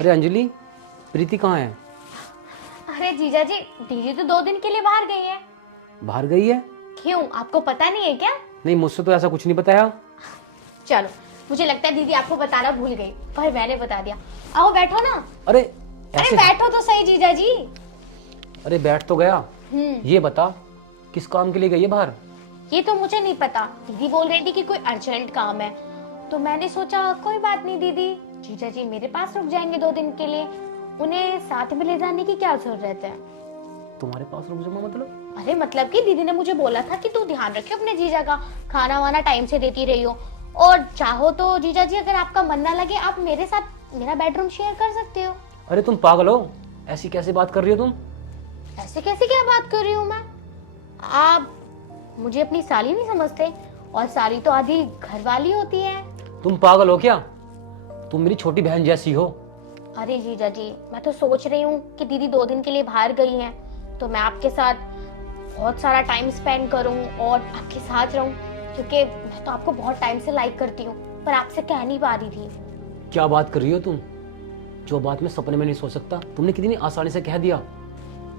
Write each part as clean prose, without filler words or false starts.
अरे अंजलि, प्रीति कहाँ है? अरे जीजा जी, दीदी तो 2 दिन के लिए बाहर गई है। बाहर गई है? क्यों, आपको पता नहीं है क्या? नहीं, मुझसे तो ऐसा कुछ नहीं बताया। चलो, मुझे लगता है दीदी आपको बताना भूल गई, पर मैंने बता दिया। आओ बैठो ना। अरे अरे ऐसे? बैठो तो सही जीजा जी। अरे बैठ तो गया। ये बता, किस काम के लिए गई है बाहर? ये तो मुझे नहीं पता, दीदी बोल रही थी कि कोई अर्जेंट काम है, तो मैंने सोचा कोई बात नहीं दीदी, जीजा जी मेरे पास रुक जाएंगे 2 दिन के लिए, उन्हें साथ में ले जाने की क्या जरूरत है। तुम्हारे पास रुक जाऊंगा मतलब? अरे मतलब कि दीदी ने मुझे बोला था कि तू ध्यान रखे अपने जीजा का, खाना वाना टाइम से देती रही हो, और चाहो तो जीजा जी अगर आपका मन ना लगे आप मेरे साथ मेरा बेडरूम शेयर कर सकते हो। अरे तुम पागल हो, ऐसी कैसे बात कर रही हो तुम? ऐसे कैसे क्या बात कर रही हूँ मैं? आप मुझे अपनी साली नहीं समझते, और साली तो आधी घरवाली होती है। तुम पागल हो क्या? तुम मेरी छोटी बहन जैसी हो। अरे जीजा जी, मैं तो सोच रही हूँ कि दीदी 2 दिन के लिए बाहर गई हैं, तो मैं आपके साथ बहुत सारा टाइम स्पेंड करूँ और आपके साथ रहूँ, क्योंकि मैं तो आपको बहुत टाइम से लाइक करती हूँ, पर आपसे कह नहीं पा रही थी। क्या बात कर रही हो तुम? जो बात मैं सपने में नहीं सोच सकता, तुमने कितनी आसानी से कह दिया।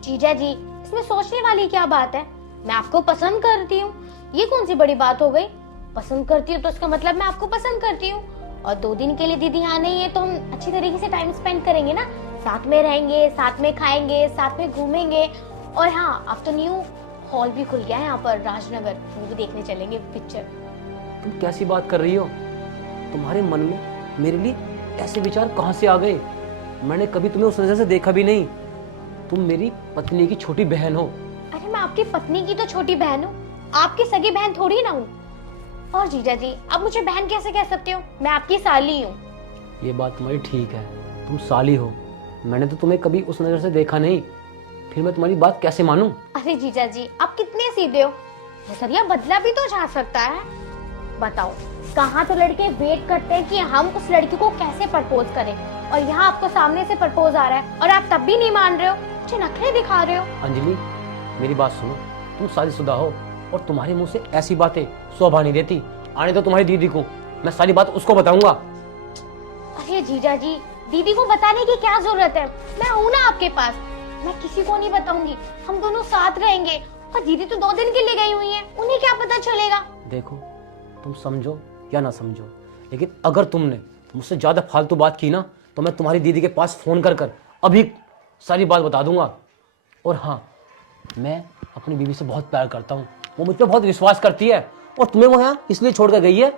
जीजा जी, इसमें सोचने वाली क्या बात है? मैं आपको पसंद करती हूँ, ये कौन सी बड़ी बात हो गई? पसंद करती हूँ तो इसका मतलब मैं आपको पसंद करती हूँ, और 2 दिन के लिए दीदी यहाँ नहीं है तो हम अच्छी तरीके से टाइम स्पेंड करेंगे ना, साथ में रहेंगे, साथ में खाएंगे, साथ में घूमेंगे। और हाँ, अब तो न्यू हॉल भी खुल गया है यहाँ पर राजनगर, वो भी देखने चलेंगे पिक्चर। तुम कैसी बात कर रही हो? तुम्हारे मन में मेरे लिए ऐसे विचार कहाँ से आ गए? मैंने कभी तुम्हें उस नजर से देखा भी नहीं। तुम मेरी पत्नी की छोटी बहन हो। अरे मैं आपकी पत्नी की तो छोटी बहन हूँ, आपकी सगी बहन थोड़ी ना हूँ। और जीजा जी, आप मुझे बहन कैसे कह सकते हो? मैं आपकी साली हूँ। ये बात तुम्हारी ठीक है, तुम साली हो। मैंने तो तुम्हें कभी उस नजर से देखा नहीं, फिर मैं तुम्हारी बात कैसे मानूं? अरे जीजा जी, आप कितने सीधे हो, नजरिया बदला भी तो जा सकता है। बताओ, कहाँ तो लड़के वेट करते हैं कि हम उस लड़की को कैसे प्रपोज करें, और यहाँ आपको सामने से प्रपोज आ रहा है और आप तब भी नहीं मान रहे हो, मुझे नखरे दिखा रहे हो। अंजलि, मेरी बात सुनो, तुम शादीशुदा हो और तुम्हारे मुंह से ऐसी बातें शोभा नहीं देती। आने दो तुम्हारी दीदी को, मैं सारी बात उसको बताऊंगा। अरे जीजा जी, दीदी को बताने की क्या जरूरत है? मैं हूँ ना आपके पास, मैं किसी को नहीं बताऊंगी, हम दोनों साथ रहेंगे। और दीदी तो 2 दिन के लिए गई हुई है, उन्हें क्या पता चलेगा? देखो, तुम समझो या ना समझो, लेकिन अगर तुमने मुझसे ज्यादा फालतू बात की ना, तो मैं तुम्हारी दीदी के पास फोन कर कर अभी सारी बात बता दूंगा। और हाँ, मैं अपनी बीवी से बहुत प्यार करता हूँ, वो मुझ पर बहुत विश्वास करती है, और तुम्हें वो यहाँ इसलिए छोड़ कर गई है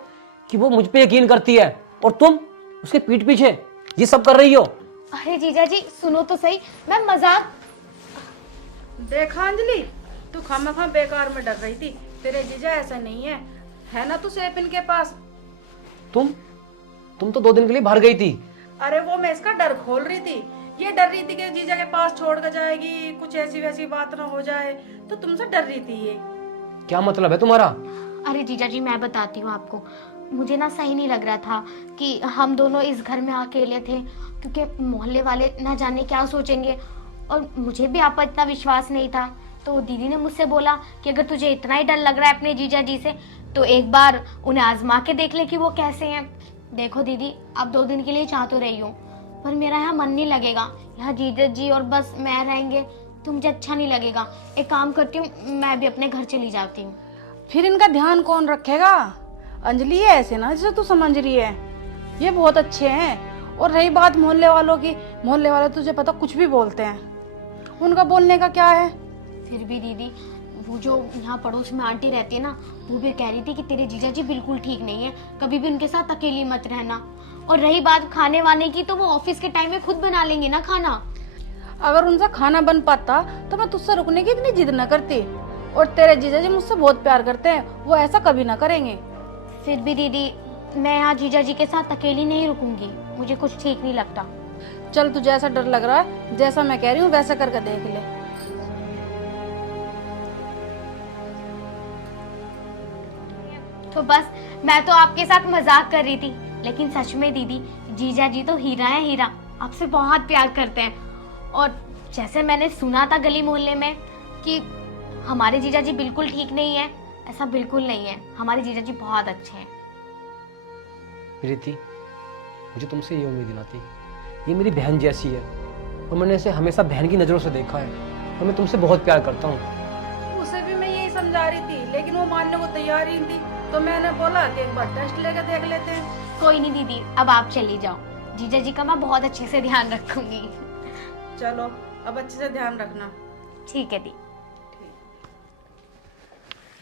कि वो मुझ पे यकीन करती है, और तुम उसके पीठ पीछे ये सब कर रही हो। अरे जीजा जी सुनो तो सही, मैं मजाक। देखा अंजलि, तू खामखा बेकार में डर रही थी, तेरे जीजा ऐसा नहीं है ना तू सेफ इनके पास। तुम तो 2 दिन के लिए बाहर गई थी। अरे वो मैं इसका डर खोल रही थी, ये डर रही थी कि जीजा के पास छोड़ कर जाएगी, कुछ ऐसी वैसी बात ना हो जाए, तो तुमसे डर रही थी ये। क्या मतलब है तुम्हारा? अरे जीजा जी, मैं बताती हूँ आपको, मुझे ना सही नहीं लग रहा था कि हम दोनों इस घर में अकेले थे, क्योंकि मोहल्ले वाले ना जाने क्या सोचेंगे, और मुझे भी आप पर इतना विश्वास नहीं था। तो दीदी ने मुझसे बोला कि अगर तुझे इतना ही डर लग रहा है अपने जीजा जी से, तो एक बार उन्हें आजमा के देख ले कि वो कैसे हैं। देखो दीदी, अब 2 दिन के लिए चाह तो रही हूँ, पर मेरा यहाँ मन नहीं लगेगा, यहाँ जीजा जी और बस मैं रहेंगे तो मुझे अच्छा नहीं लगेगा। एक काम करती हूँ, मैं भी अपने घर चली जाती हूँ। फिर इनका ध्यान कौन रखेगा? अंजलि ये ऐसे ना जैसे तू समझ रही है, ये बहुत अच्छे हैं। और रही बात मोहल्ले वालों की, मोहल्ले वाले तुझे पता कुछ भी बोलते हैं, उनका बोलने का क्या है? फिर भी दीदी, वो जो यहाँ पड़ोस में आंटी रहती है ना, वो भी कह रही थी कि तेरे जीजा जी बिल्कुल ठीक नहीं है, कभी भी उनके साथ अकेली मत रहना। और रही बात खाने वाने की, तो वो ऑफिस के टाइम में खुद बना लेंगे ना खाना। अगर उनसे खाना बन पाता तो मैं तुझसे रुकने की इतनी जिद न करती। और तेरे जीजा जी मुझसे बहुत प्यार करते हैं, वो ऐसा कभी ना करेंगे। फिर भी दीदी, मैं यहाँ जीजा जी के साथ अकेली नहीं रुकूंगी, मुझे कुछ ठीक नहीं लगता। चल तुझे ऐसा डर लग रहा है, जैसा मैं कह रही हूँ वैसा करके देख ले। तो बस मैं तो आपके साथ मजाक कर रही थी, लेकिन सच में दीदी, जीजा जी तो हीरा है हीरा, आपसे बहुत प्यार करते हैं। और जैसे मैंने सुना था गली मोहल्ले में कि हमारे जीजा जी बिल्कुल ठीक नहीं है, ऐसा बिल्कुल नहीं है, हमारे जीजा जी बहुत अच्छे हैं। प्रीति, मुझे तुमसे ये उम्मीद ना थी ये मेरी बहन जैसी है और मैंने इसे हमेशा बहन की नज़रों से देखा है और मैं तुमसे बहुत प्यार करता हूँ। उसे भी मैं यही समझा रही थी, लेकिन वो मानने को तैयार ही नहीं थी। तो मैंने बोला कि एक बार टेस्ट लेकर देख लेते हैं। कोई नहीं दीदी, अब आप चली जाओ। जीजा जी का मैं बहुत अच्छे से ध्यान रखूंगी। चलो अब अच्छे से ध्यान रखना। ठीक है दी।